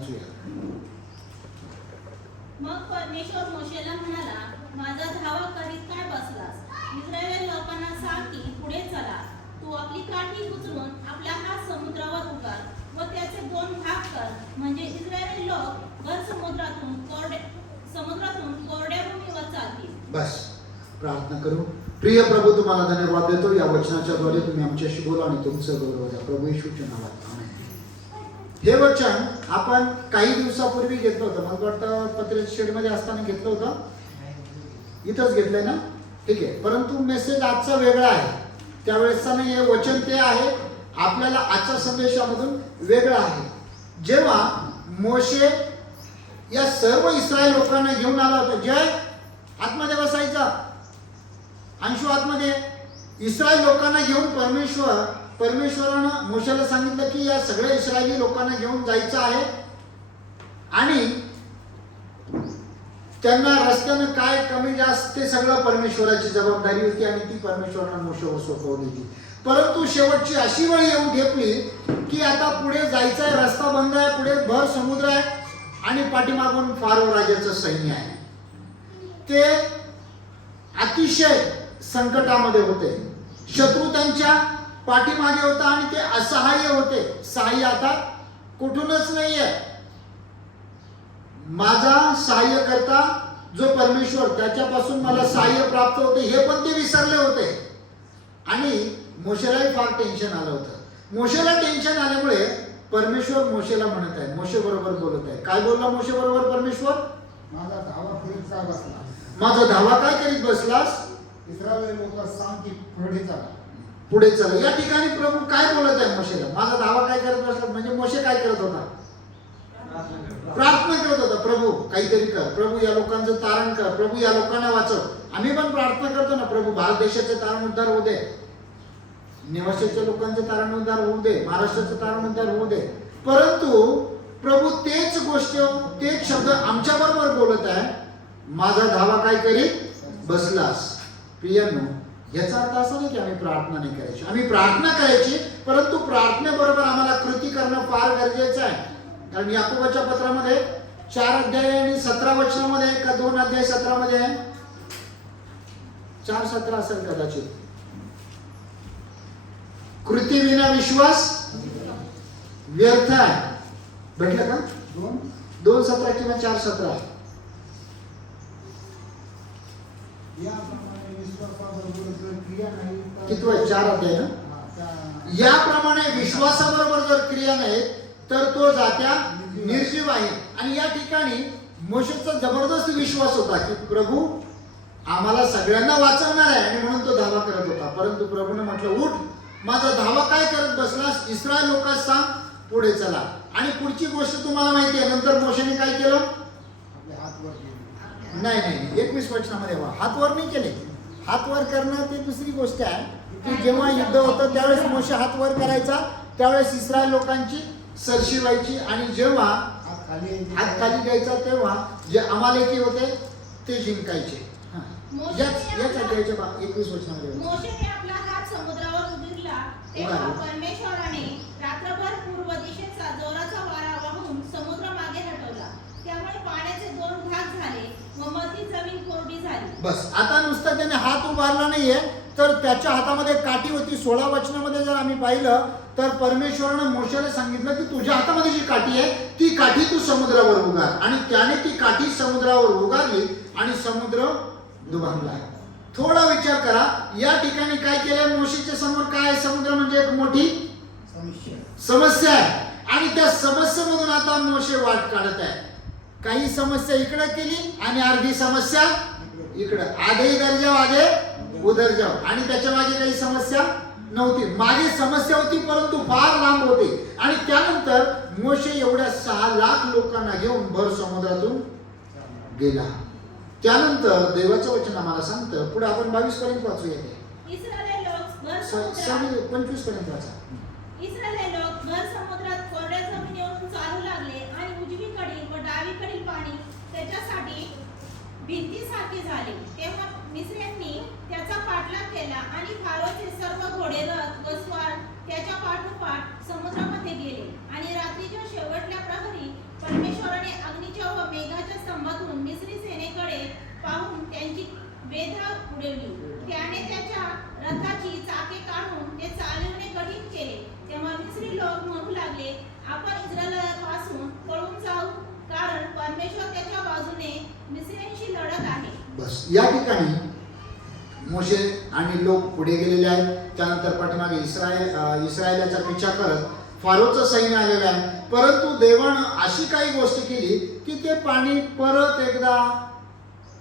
वाचूया. मग परमेश्वर मोशेला म्हणाला, माझा धावा करीत काय बसलास? इस्रायली लोकांना सांग की पुढे चला. तू आपली काठी उचलून आपला हात समुद्रावर उगार व त्याचे 2 भाग कर, म्हणजे इस्रायली लोक भर समुद्रातून कोरड्या भूमीवर चालतील. बस प्रार्थना करू. प्रिय प्रभू, तुम्हाला धन्यवाद देतो. या वचनाच्या द्वारे तुम्ही आमच्याशी बोला आणि तुमचं गौरव द्या. प्रभू येशूच्या नावात आमेन. हे वचन आपण काही दिवसापूर्वी घेतलं होतं. मला वाटतं पत्रे शेडमध्ये असताना घेतलं होतं. इथंच घेतलंय ना? ठीक आहे. परंतु मेसेज आजचा वेगळा आहे. त्यावेळेसचा नाही आहे. वचन ते आहे. आपल्याला आजच्या संदेशामधून वेगळं आहे. जेव्हा मोशे या सर्व इस्रायल लोकांना घेऊन आला होता, जय आतमध्ये बसायचा, अंशू आतमध्ये, इस्रायल लोकांना घेऊन परमेश्वरानं मोशेला सांगितलं की या सगळ्या इस्रायली लोकांना घेऊन जायचं आहे आणि त्यांना रस्त्यानं काय कमी जास्त ते सगळं परमेश्वराची जबाबदारी होती आणि ती परमेश्वरानं मोशेवर सोपवली होती. परंतु शेवटची अशी वेळ येऊन ठेपली की आता पुढे जायचं आहे, रस्ता बंद आहे, पुढे भर समुद्र आहे आणि पाठीमागून फारो राजाचं सैन्य आहे. ते अतिशय संकटामध्ये होते. शत्रू त्यांच्या पाठीमागे होता आणि ते असहाय्य होते. सहाय्य आता कुठूनच नाहीये. माझा सहाय्य करता जो परमेश्वर, त्याच्यापासून मला सहाय्य प्राप्त होते हे पण ते विसरले होते. आणि मोशेलाही फार टेन्शन आलं होतं. मोशेला टेन्शन आल्यामुळे परमेश्वर मोशेला म्हणत आहे, मोशे बरोबर बोलत आहे. काय बोलला मोशे बरोबर परमेश्वर? माझा धावा करीत का बसला? माझा धावा काय करीत बसलास? इस्रायली लोक सांग की पुढे चला. पुढे चला. या ठिकाणी प्रभू काय बोलत आहे मोशेला? माझा धावा काय करत बसला म्हणजे मोशे काय करत होता? प्रार्थना करत होता. प्रभू काहीतरी कर, प्रभू या लोकांचं तारण कर, प्रभू या लोकांना वाचव. आम्ही पण प्रार्थना करतो ना, प्रभू भारत देशाचे तारण उद्धार होऊ दे, निवासीच्या लोकांचं तारण उद्धार होऊ दे, महाराष्ट्राचं तारण उद्धार होऊ दे. परंतु प्रभू तेच गोष्ट, तेच शब्द आमच्या बरोबर बोलत आहे. माझा धावा काय करीत बसलास? प्रियांनो, याचा अर्थ असा नाही की आम्ही प्रार्थना नाही करायची. आम्ही प्रार्थना करायची, परंतु प्रार्थनेबरोबर आम्हाला कृती करणं फार गरजेचं आहे. कारण याकोबाच्या पत्रामध्ये 4 अध्याय आणि 17 वचनामध्ये का 2 अध्याय 17 मध्ये आहे, 4:17 असेल कदाचित. कृती विना विश्वास व्यर्थ आहे. भेटलं का? 2:17 किंवा 4:17. याप्रमाणे विश्वासाबरोबर जर क्रिया नाही तर किती आहे? 4 अध्याय ना. याप्रमाणे विश्वासाबरोबर जर क्रिया नाही तर तो जात्या निर्जीव आहे. आणि या ठिकाणी मोशेचा जबरदस्त विश्वास होता की प्रभू आम्हाला सगळ्यांना वाचवणार आहे आणि म्हणून तो धावा करत होता. परंतु प्रभूने म्हटलं, उठ, माझा धावा काय करत बसलास? इस्रायल लोकांना सांग पुढे चला. आणि पुढची गोष्ट तुम्हाला माहिती आहे. नंतर मोशेने काय केलं? आपले हात वर केले. नाही 21 वचनामध्ये हात वर नाही केले. हात वर करणं ते दुसरी गोष्ट आहे की जेव्हा युद्ध होतं त्यावेळेस मोशे हात वर करायचा, त्यावेळेस इस्रायल लोकांची सरशी व्हायची. आणि जेव्हा हात खाली द्यायचा तेव्हा जे अमालेकी होते ते जिंकायचे. याच अध्यायाच्या 21 वचनामध्ये मोशेने आपला हात समुद्रावर उघडला तेव्हा परमेश्वराने रात्रभर पूर्व दिशेचा जोराचा वारा वाहून समुद्र मागे हटवला. त्यामुळे पाण्याचे 2 भाग झाले व मधी जमीन कोरडी झाली. बस. आता नुसतं त्याने हात उभारला नाहीये, तर त्याच्या हातामध्ये काठी होती. 16 वचनामध्ये जर आम्ही पाहिलं तर परमेश्वरानं मोशेला सांगितलं की तुझ्या हातामध्ये जी काठी आहे ती काठी तू समुद्रावर उगार. आणि त्याने ती काठी समुद्रावर उगारली आणि समुद्र दुभांगला. थोडा विचार करा. या ठिकाणी काय केलं? मोशेच्या समोर काय? समुद्र म्हणजे एक मोठी समस्या आहे आणि त्या समस्येमधून आता मोशे वाट काढत आहे. काही समस्या इकडे केली आणि अर्धी समस्या इकडे. आधे इधर जाओ, आधे उधर जाओ. आणि त्याच्या मागे काही समस्या नव्हती. मागे समस्या होती परंतु फार लांब होती. आणि त्यानंतर मोशे एवढ्या 6 लाख लोकांना घेऊन भर समुद्रातून गेला. त्यानंतर देवाचं वचन आम्हाला सांगतं, पुढे आपण 22 पर्यंत वाचूया. इस्रायली लोक भर 25 पर्यंत वाचा. इस्रायली लोक भर समुद्रात कोरड्या जमिनीवरून चालू लागले आणि उजवीकडील व डावीकडील पाणी त्याच्यासाठी भिंतीसारखे झाले. तेव्हा मिस्रींनी त्याचा पाठलाग केला आणि फारोचे सर्व घोडे, रथ व स्वार त्याच्या पाठोपाठ समुद्रामध्ये गेले. आणि रात्रीच्या शेवटल्या प्रहरी ते चालवणे कठीण केले. तेव्हा मिस्री लोक म्हणू लागले, आपण इस्रायलापासून पळून जाऊ, कारण परमेश्वर त्याच्या बाजूने मिस्रींशी लढत आहे. बस या ठिकाणी मोशे आणि लोक पुढे गेलेले आहेत. त्यानंतर पाठीमागे इस्रायलाचा पिछा करत फारोचं सैन्य आलेलं आहे. परंतु देवानं अशी काही गोष्ट केली की ते पाणी परत एकदा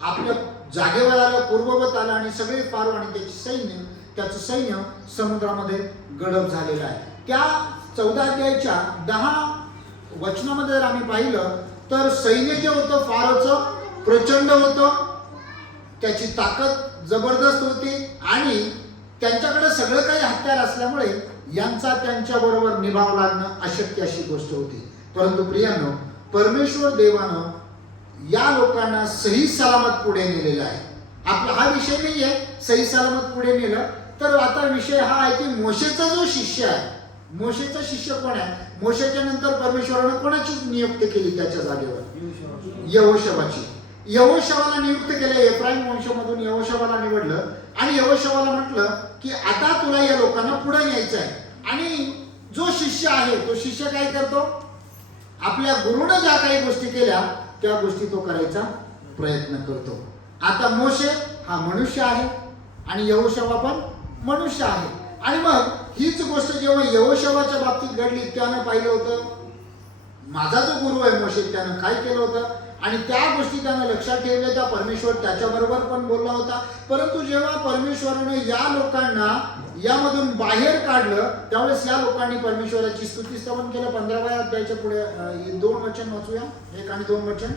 आपल्या जागेवर आलं, पूर्ववत आलं आणि सगळे फारो आणि त्याचं सैन्य समुद्रामध्ये गडप झालेलं आहे. त्या 14 अध्यायाच्या 10 वचनामध्ये जर आम्ही पाहिलं तर सैन्य जे होतं फारोचं प्रचंड होतं, त्याची ताकद जबरदस्त होती आणि त्यांच्याकडे सगळं काही हत्यार असल्यामुळे यांचा त्यांच्या बरोबर निभाव लागणं अशक्य अशी गोष्ट होती. परंतु प्रियांनो, परमेश्वर देवानं या लोकांना सही सलामत पुढे नेलेला आहे. आपला हा विषय नाही आहे सही सलामत पुढे नेलं, तर आता विषय हा आहे की मोशेचा जो शिष्य आहे, मोशेचा शिष्य कोण आहे? मोशेच्या नंतर परमेश्वरानं कोणाची नियुक्ती केली त्याच्या जागेवर? यहोशवाची. यहोशवाला नियुक्त केलं. एफ्राईम वंशामधून यहोशवाला निवडलं आणि यहोशवाला म्हटलं की आता तुला या लोकांना पुढे न्यायचं आहे. आणि जो शिष्य आहे तो शिष्य काय करतो? आपल्या गुरुनं ज्या काही गोष्टी केल्या त्या गोष्टी तो करायचा प्रयत्न करतो. आता मोशे हा मनुष्य आहे आणि यहोशवा पण मनुष्य आहे. आणि मग हीच गोष्ट जेव्हा यहोशवाच्या बाबतीत घडली, त्यानं पाहिलं होतं माझा जो गुरु आहे मोशे, त्यानं काय केलं होतं आणि त्या गोष्टी त्यानं लक्षात ठेवल्या होत्या. परमेश्वर त्याच्याबरोबर पण बोलला होता. परंतु जेव्हा परमेश्वराने या लोकांना यामधून बाहेर काढलं त्यावेळेस या लोकांनी परमेश्वराची स्तुती स्तवन केलं. 15व्या अध्यायाच्या पुढे 2 वचन वाचूया, 1 आणि 2 वचन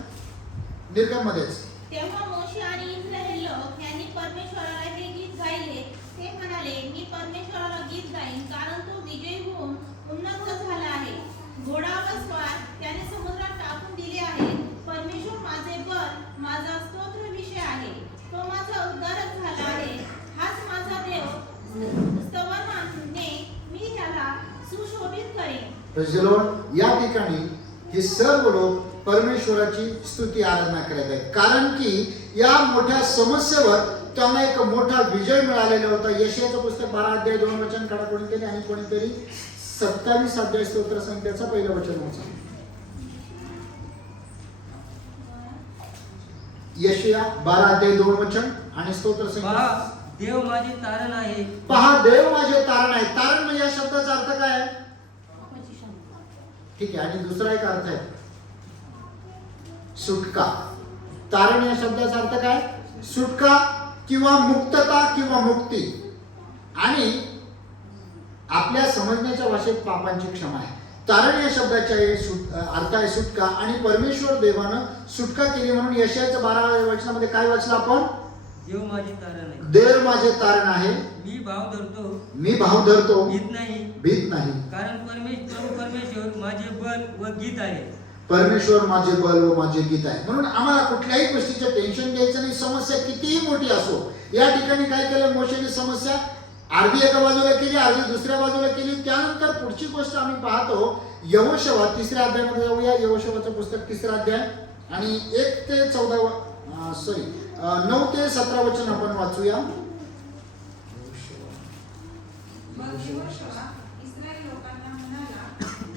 निर्गममध्येच. तेव्हा मोशे आणि इस्रायल लोक यांनी परमेश्वराला हे गीत गायले. ते म्हणाले, मी परमेश्वराला गीत गाईन, कारण तो विजयी होऊन उन्नत झाला आहे. घोडा व स्वार त्याने समुद्रात टाकून दिले आहे. परमेश्वर माझे बल, माझा स्तोत्र विषय आहे. तो माझा उद्धारक झाला आहे. हाच माझा देव. स्तवनाने मी त्याला सुशोभित करेन. Praise the Lord. या ठिकाणी हे सर्व लोक परमेश्वराची स्तुती आराधना करत आहेत, कारण की या मोठ्या समस्येवर त्यांना एक मोठा विजय मिळालेला होता. यशायाचं पुस्तक 12 अध्याय 2 वचन काढा कोणीतरी, आणि कोणीतरी 27 अध्याय स्तोत्र संख्येचा पहिलं वचन वाचा. यशाया 12 अध्याय 2 वचन आणि स्तोत्र संख्या. पहा देव माझे तारण आहे. पहा देव माझे तारण आहे. तारण म्हणजे या शब्दाचा अर्थ काय आहे? ठीक आहे. आणि दुसरा एक अर्थ आहे सुटका. तारण या शब्दाचा अर्थ काय? सुटका किंवा मुक्तता किंवा मुक्ती. आणि आपल्या समजण्याच्या भाषेत पापांची क्षमा आहे. तारण या शब्दाचा अर्थ आहे सुटका. आणि परमेश्वर देवानं सुटका केली म्हणून यशायाच्या 12 वचनामध्ये काय वाचलं आपण? देव माझे तारण आहे. देव माझे तारण आहे. मी भाव धरतो. मी भाव धरतो. भीत नाही. भीत नाही. कारण परमेश्वर माझे बल व गीत आहे. परमेश्वर माझे बल व माझे गीत आहे. म्हणून आम्हाला कुठल्याही गोष्टीचं टेन्शन घ्यायचं नाही. समस्या कितीही मोठी असो. या ठिकाणी काय केलं मोशेने? समस्या अर्धी एका बाजूला केली, अर्धी दुसऱ्या बाजूला केली. त्यानंतर पुढची गोष्ट आम्ही पाहतो यहोशवा 3ऱ्या अध्यायामध्ये जाऊया. यहोशवाचं पुस्तक 3रा अध्याय आणि 1 ते 9 ते 17 वचन आपण वाचूया. मग यहोशवा इस्रायल लोकांना म्हणाला,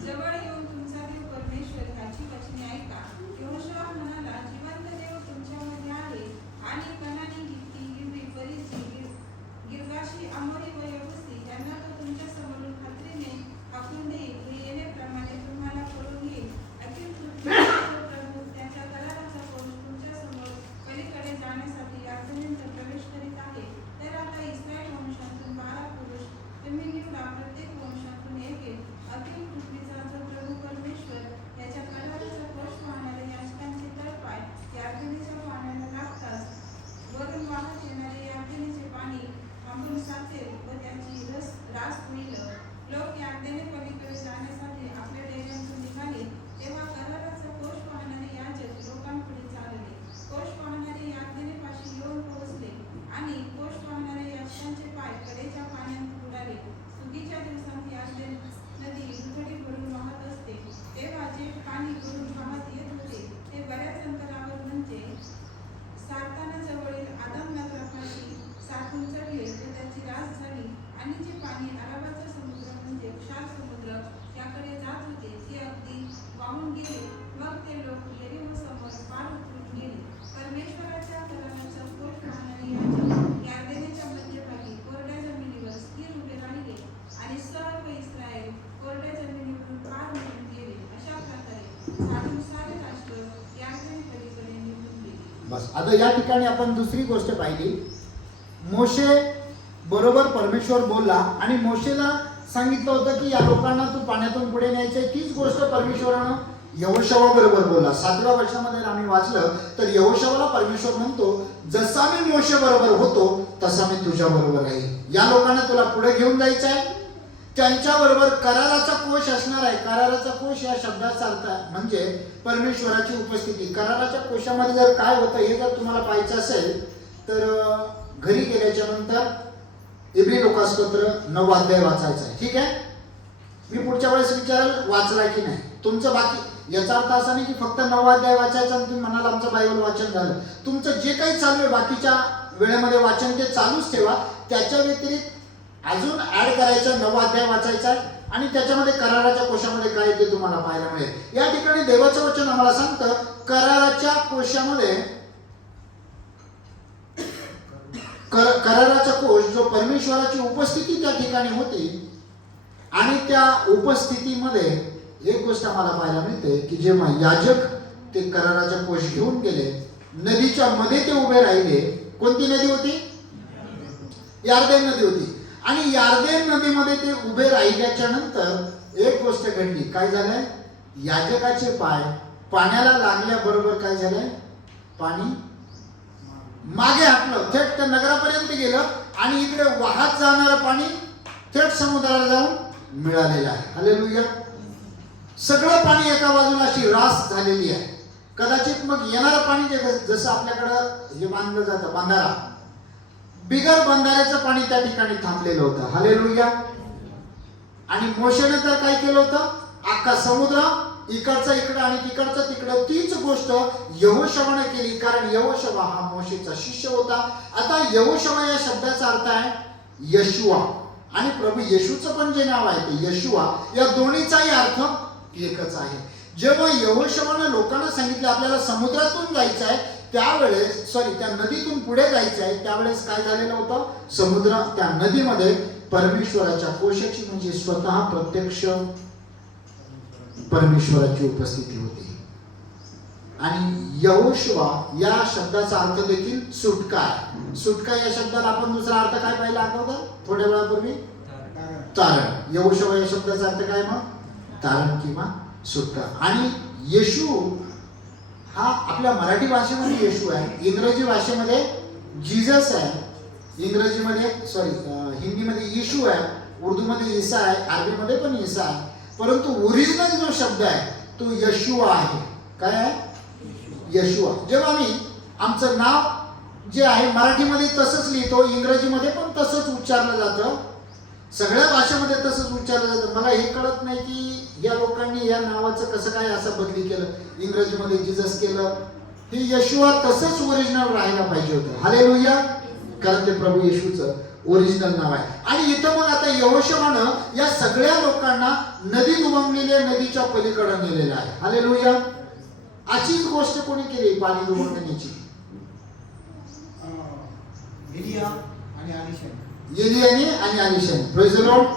जवळ येऊन तुमचा देव परमेश्वर ह्याची वचने ऐका. यहोशवा म्हणाला, जिवंत देव तुमच्यामध्ये आहे आणि कनानी, हित्ती, हिव्वी, परिज्जी, गिर्गाशी, अमोरी व यबूसी यांना तो तुमच्या समोरून खात्रीने हाकून देईल. हे येण्याप्रमाणे तुम्हाला कळून येईल. अखिल प्रभू त्याच्या कराराचा पौरुष तुमच्या समोर पलीकडे जाण्यासाठी यापर्यंत प्रवेश करीत आहे. तर आता इस्रायल वंशातून 12 पुरुष तुम्ही निवडा. प्रत्येक पण सारे राष्ट्र यार्दन पलीकडे निघून गेले. बस आता या ठिकाणी आपण दुसरी गोष्ट पाहिली. मोशे बरोबर परमेश्वर बोलला आणि मोशेला सांगितलं होतं की या लोकांना तू पाण्यातून पुढे न्यायचंय. तीच गोष्ट परमेश्वरानं यहोशवा बरोबर बोलला. 7व्या वर्षामध्ये आम्ही वाचलं तर यहोशवाला परमेश्वर म्हणतो, जसा मी मोशे बरोबर होतो तसा मी तुझ्या बरोबर राहील. या लोकांना तुला पुढे घेऊन जायचं आहे. त्यांच्याबरोबर कराराचा कोश असणार आहे. कराराचा कोश या शब्दाचा अर्थ म्हणजे परमेश्वराची उपस्थिती. कराराच्या कोशामध्ये जर काय होतं हे जर तुम्हाला पाहायचं असेल तर घरी गेल्याच्या नंतर इब्री लोकास्तोत्र 9 अध्याय वाचायचा आहे. ठीक आहे, मी पुढच्या वेळेस विचारेल वाचला की नाही. तुमचं बाकी याचा अर्थ असा नाही की फक्त 9 अध्याय वाचायचा आणि तुम्ही म्हणाल आमचं बायबल वाचन झालं. तुमचं जे काही चालू आहे बाकीच्या वेळेमध्ये वाचन ते चालूच ठेवा. त्याच्या व्यतिरिक्त अजून ऍड करायचं 9 अध्याय वाचायचा आहे आणि त्याच्यामध्ये कराराच्या कोशामध्ये काय ते तुम्हाला पाहायला मिळेल. या ठिकाणी देवाचं वचन आम्हाला सांगतं कराराच्या कोशामध्ये कराराचा कोश जो परमेश्वराची उपस्थिती त्या ठिकाणी होती आणि त्या उपस्थितीमध्ये एक गोष्ट आम्हाला पाहायला मिळते की जेव्हा याजक ते कराराचा कोश घेऊन गेले, नदीच्या मध्ये ते उभे राहिले. कोणती नदी होती? यार्देन नदी होती. आणि यार्देन नदीमध्ये ते उभे राहिल्याच्या नंतर एक गोष्ट घडली. काय झालंय? याजकाचे पाय पाण्याला लागल्याबरोबर काय झालंय? पाणी मागे हटलं, थेट त्या नगरापर्यंत गेलं आणि इकडे वाहत जाणारं पाणी थेट समुद्राला जाऊन मिळालेलं आहे. हालेलुया. सगळं पाणी एका बाजूला अशी रास झालेली आहे. कदाचित मग येणारं पाणी जे जसं आपल्याकडं हे बांधलं जातं बंधारा, बिगर बंधाऱ्याचं पाणी त्या ठिकाणी थांबलेलं होतं. हालेलुया. आणि मोशेने तर काय केलं होतं? अख्खा समुद्र इकडचा इकडं आणि तिकडचं तिकडं. तीच गोष्ट यहोशवाने केली, कारण यहोशवा हा मोशेचा शिष्य होता. आता यहोशवा या शब्दाचा अर्थ आहे यशुआ आणि प्रभू येशूचं पण जे नाव आहे ते यशुआ. या दोन्हीचाही अर्थ एकच आहे. जेव्हा यहोशवाने लोकांना सांगितलं आपल्याला समुद्रातून जायचं आहे त्यावेळेस त्या नदीतून पुढे जायचं आहे, त्यावेळेस काय झालेलं होतं? समुद्र त्या नदीमध्ये परमेश्वराच्या कोशाची म्हणजे स्वतः प्रत्यक्ष परमेश्वराची उपस्थिती होती. आणि यहोशवा या शब्दाचा अर्थ देखील सुटका आहे. सुटका या शब्दाला आपण दुसरा अर्थ काय पाहिला आठवतं थोड्या वेळापूर्वी? तारण. यहोशवा या शब्दाचा अर्थ काय मग? तारण किंवा सुटका. आणि येशू हा आपल्या मराठी भाषेमध्ये येशू आहे, इंग्रजी भाषेमध्ये जीजस आहे, इंग्रजीमध्ये हिंदीमध्ये येशू आहे, उर्दूमध्ये ईसा आहे, अरबीमध्ये पण ईसा आहे. परंतु ओरिजिनल जो शब्द आहे तो यशुआ आहे. काय आहे? यशुआ. जेव्हा आम्ही आमचं नाव जे आहे मराठीमध्ये तसंच लिहितो, इंग्रजीमध्ये पण तसंच उच्चारलं जातं, सगळ्या भाषेमध्ये तसंच उच्चारलं जातं. मला हे कळत नाही की या लोकांनी या नावाचं कसं काय असं बदली केलं, इंग्रजीमध्ये जीजस केलं. हे यशुआ तसंच ओरिजिनल राहायला पाहिजे होतं. हालेलुया. कारण ते प्रभू येशूचं ओरिजिनल नाव आहे. आणि इथं मग आता यहोशवानं या सगळ्या लोकांना नदी दुभंगलेल्या नदीच्या पलीकडे नेलेलं आहे. हालेलुया. अशीच गोष्ट कोणी केली पाणी दुभंगण्याची? एलिया आणि अलिशा. एलियाने आणि अलिशाने. Praise the Lord.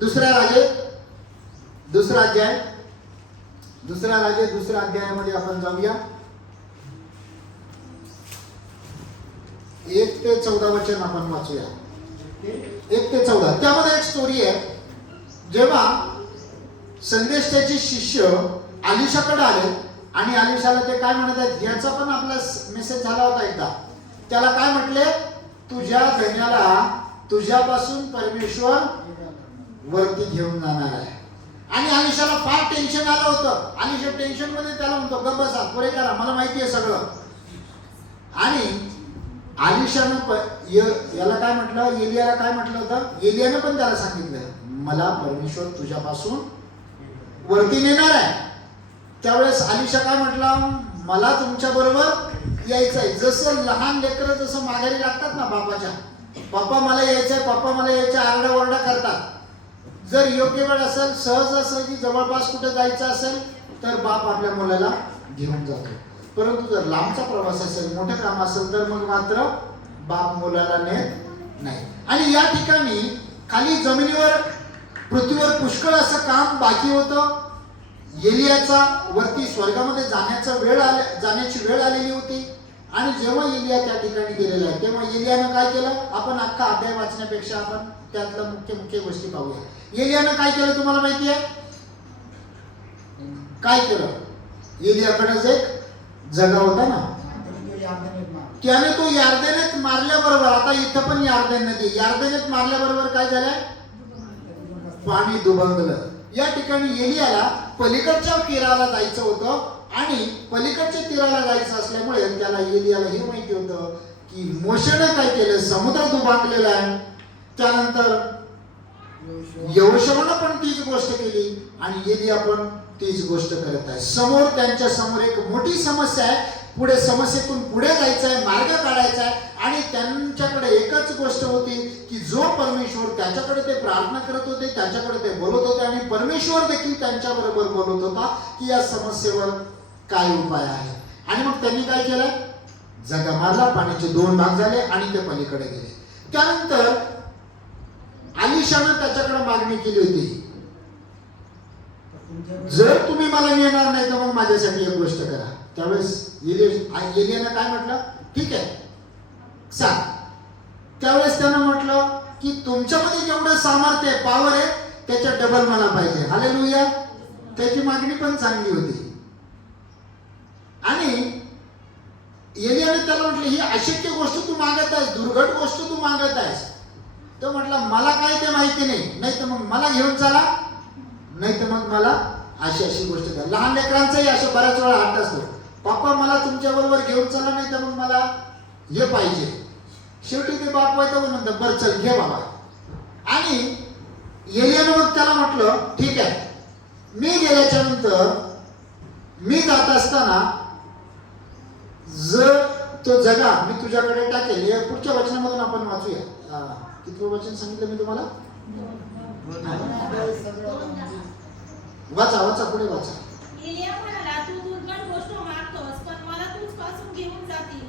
दुसरा राजे दुसरा अध्यायामध्ये आपण जाऊया. 1 ते 14 वचन आपण वाचूया. 1 ते 14. त्यामध्ये एक स्टोरी आहे. जेव्हा संदेशाचे शिष्य अलिशाकडे आले आणि अलिशाला ते काय म्हणत आहेत, याचा पण आपला मेसेज झाला होता एकदा. त्याला काय म्हटले? तुझ्या धन्याला तुझ्यापासून परमेश्वर वरती घेऊन जाणार आहे. आणि अलिशाला फार टेन्शन आलं होतं. अलिशा टेन्शन मध्ये त्याला म्हणतो गप्प बसा, पुरे करा, मला माहिती आहे सगळं. आणि अलिशानं याला काय म्हटलं, एलियाला काय म्हटलं होतं? एलियानं पण त्याला सांगितलं मला परमेश्वर तुझ्यापासून वरती नेणार आहे. त्यावेळेस अलिशा काय म्हटलं, मला तुमच्या बरोबर यायचं आहे. जसं लहान लेकरं जसं माघारी लागतात ना बापाच्या, पप्पा मला यायचंय, पप्पा मला यायचं, आरडाओरडा करतात. जर योग्य वेळ असेल, सहजासहजी जवळपास कुठे जायचं असेल तर बाप आपल्या मुलाला घेऊन जातो. परंतु जर लांबचा प्रवास असेल, मोठं काम असेल तर मग मात्र बाप मुलाला नेत नाही. आणि या ठिकाणी खाली जमिनीवर पृथ्वीवर पुष्कळ असं काम बाकी होतं. एलियाचा वरती स्वर्गामध्ये जाण्याची वेळ आलेली होती. आणि जेव्हा एलिया त्या ठिकाणी गेलेला आहे तेव्हा एलियानं काय केलं, आपण अख्खा अध्याय वाचण्यापेक्षा आपण त्यातल्या मुख्य गोष्टी पाहूया. एलियानं काय केलं तुम्हाला माहिती आहे? काय केलं? एलियाकडेच एक जगा होता ना, त्याने तो यार्देनेत मारल्याबरोबर, आता इथं पण यार्देन नदी, यार्देनेत मारल्याबरोबर काय झालंय? पाणी दुभंगलं. या ठिकाणी एलियाला पलीकडच्या तीराला जायचं होतं आणि पलीकडच्या तीराला जायचं असल्यामुळे त्याला एलियाला हे माहिती होतं की मोशेनं काय केलं, समुद्र दुभागलेला आहे. त्यानंतर यहोशूआनं पण तीच गोष्ट केली आणि एलिया पण तीच गोष्ट करत आहे. समोर त्यांच्या समोर एक मोठी समस्या आहे. पुढे समस्येतून पुढे जायचं आहे, मार्ग काढायचा आहे. आणि त्यांच्याकडे एकच गोष्ट होती की जो परमेश्वर, त्याच्याकडे ते प्रार्थना करत होते, त्याच्याकडे ते बोलत होते आणि परमेश्वर देखील त्यांच्या बरोबर बोलत होता की या समस्येवर काय उपाय आहे. आणि मग त्यांनी काय केलं? जगा मारला, पाण्याचे 2 भाग झाले आणि ते पलीकडे गेले. त्यानंतर अलिशानं त्याच्याकडे मागणी केली होती, जर तुम्ही मला नेणार नाही तर मग माझ्यासाठी एक गोष्ट करा. त्यावेळेस एलियानं काय म्हटलं? ठीक आहे सांग. त्यावेळेस त्यानं म्हटलं की तुमच्यामध्ये जेवढं सामर्थ्य आहे, पॉवर आहे, त्याच्या डबल मला पाहिजे. हालेलुया. त्याची मागणी पण चांगली होती. आणि एलियाने त्याला म्हटलं ही अशक्य गोष्ट तू मागत आहेस, दुर्घट गोष्ट तू मागत आहेस. तो म्हटला मला काय ते माहिती नाही तर मग मला घेऊन चला, नाही तर मग मला अशी गोष्ट करा. लहान लेकरांचाही असं बऱ्याच वेळा हट्ट असतो, पप्पा मला तुमच्या बरोबर घेऊन चला, नाही तर मग मला हे पाहिजे. शेवटी ते बाप व्हायचं म्हणतात बरं चल घे बाबा. आणि एलियानं मग त्याला म्हटलं ठीक आहे, मी गेल्याच्या नंतर मी जात असताना जर तो जगा मी तुझ्याकडे टाकेल. या पुढच्या वचनामधून आपण वाचूया. किती वचन सांगितलं मी तुम्हाला? वाचा पुढे वाचा. एलिया म्हणाला, तू दुर्घट गोष्ट मागतोस, पण मला तुझपासून घेऊन जातील.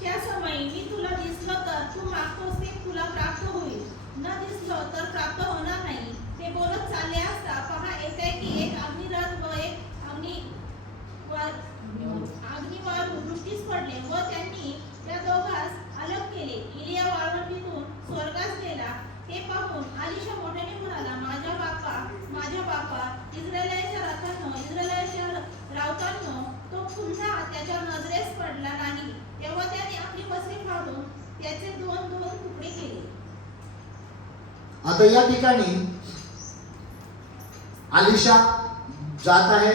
त्या समयी मी तुला दिसलो तर तू मागतोस ते तुला प्राप्त होईल, न दिसलो तर प्राप्त होणार नाही. ते बोलत चालले असता पहा एकाएकी एक अग्निरथ व एक अग्निवारू दृष्टीस पडले व त्यांनी त्या दोघांस अलग केले. एलिया वाळवंटीतून स्वर्गास गेला. हे पाहून अलिशा मोठ्याने म्हणाला, माझ्या बापा इस्रायलाच्या रावतांनो, तो पुन्हा त्याच्या नजरेस पडला नाही. तेव्हा त्याने आपली वस्त्रे फाडून त्याचे 2 तुकडे केले. आता या ठिकाणी अलिशा जात आहे,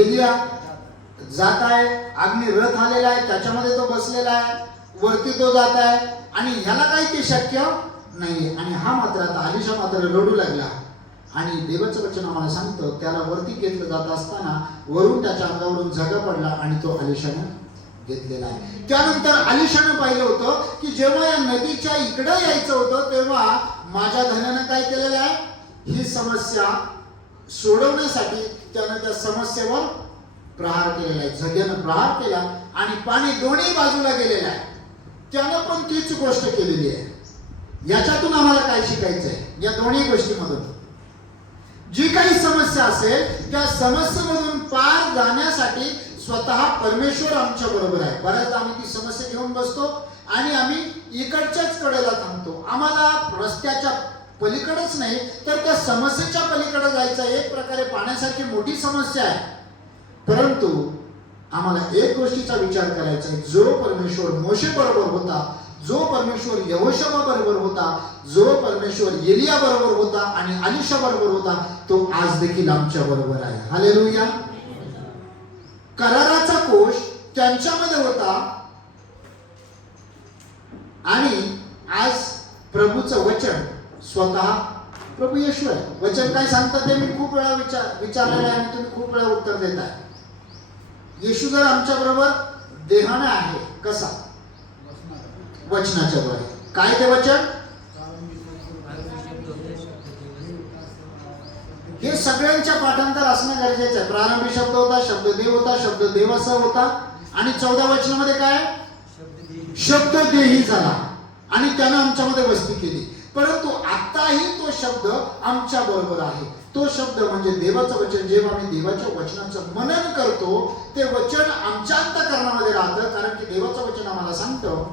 एलिया जात आहे, अग्निरथ आलेला आहे, त्याच्यामध्ये तो बसलेला आहे, वरती तो जात आहे आणि ह्याला काही ते शक्य नाहीये. आणि हा मात्र आता अलिशा मात्र रडू लागला. आणि देवाचं वचन आम्हाला सांगतं त्याला वरती घेतलं जात असताना वरून त्याच्या अंगावरून जगा पडला आणि तो अलिशानं घेतलेला आहे. त्यानंतर अलिशानं पाहिलं होतं की जेव्हा या नदीच्या इकडं यायचं होतं तेव्हा माझ्या धनानं काय केलेलं आहे, ही समस्या सोडवण्यासाठी त्यानं त्या समस्येवर प्रहार केलेला आहे. जग्यानं प्रहार केला आणि पाणी दोन्ही बाजूला गेलेलं आहे. त्यानं पण तीच गोष्ट केलेली आहे. याच्यातून आम्हाला काय शिकायचं आहे? या दोन्ही गोष्टीमधून जी काही समस्या असेल त्या समस्येमधून पार जाण्यासाठी स्वतः परमेश्वर आमच्या बरोबर आहे. बऱ्याचदा आम्ही ती समस्या घेऊन बसतो आणि आम्ही इकडच्याच कडेला थांबतो. आम्हाला रस्त्याच्या पलीकडेच नाही तर त्या समस्येच्या पलीकडे जायचं. एक प्रकारे पाण्यासारखी मोठी समस्या आहे, परंतु आम्हाला एक गोष्टीचा विचार करायचा आहे, जो परमेश्वर मोशे बरोबर होता, जो परमेश्वर यहोशूआ बरोबर होता, जो परमेश्वर एलिया बरोबर होता आणि अलिशा बरोबर होता, तो आज देखील आमच्या बरोबर आहे. हालेलुया. कराराचा कोश त्यांच्यामध्ये होता आणि आज प्रभूचं वचन स्वतः प्रभू येशू आहे. वचन काय सांगतात ते मी खूप वेळा विचारलेलं आहे आणि तुम्ही खूप वेळा उत्तर देताय. येशू जर आमच्या बरोबर देहाने आहे, कसा? वचनाच्या द्वारे. काय ते वचन? हे सगळ्यांच्या पाठांतर असणं गरजेचं आहे. प्रारंभी शब्द होता, शब्द देव होता, शब्द देवासह होता आणि 14 वचनामध्ये काय? शब्द देही झाला आणि त्यानं आमच्यामध्ये वस्ती केली. परंतु आताही तो शब्द आमच्या बरोबर आहे. तो शब्द म्हणजे देवाचं वचन. जेव्हा मी देवाच्या वचनाचं मनन करतो ते वचन आमच्या अंतःकरणामध्ये राहतं, कारण की देवाचं वचन आम्हाला सांगतं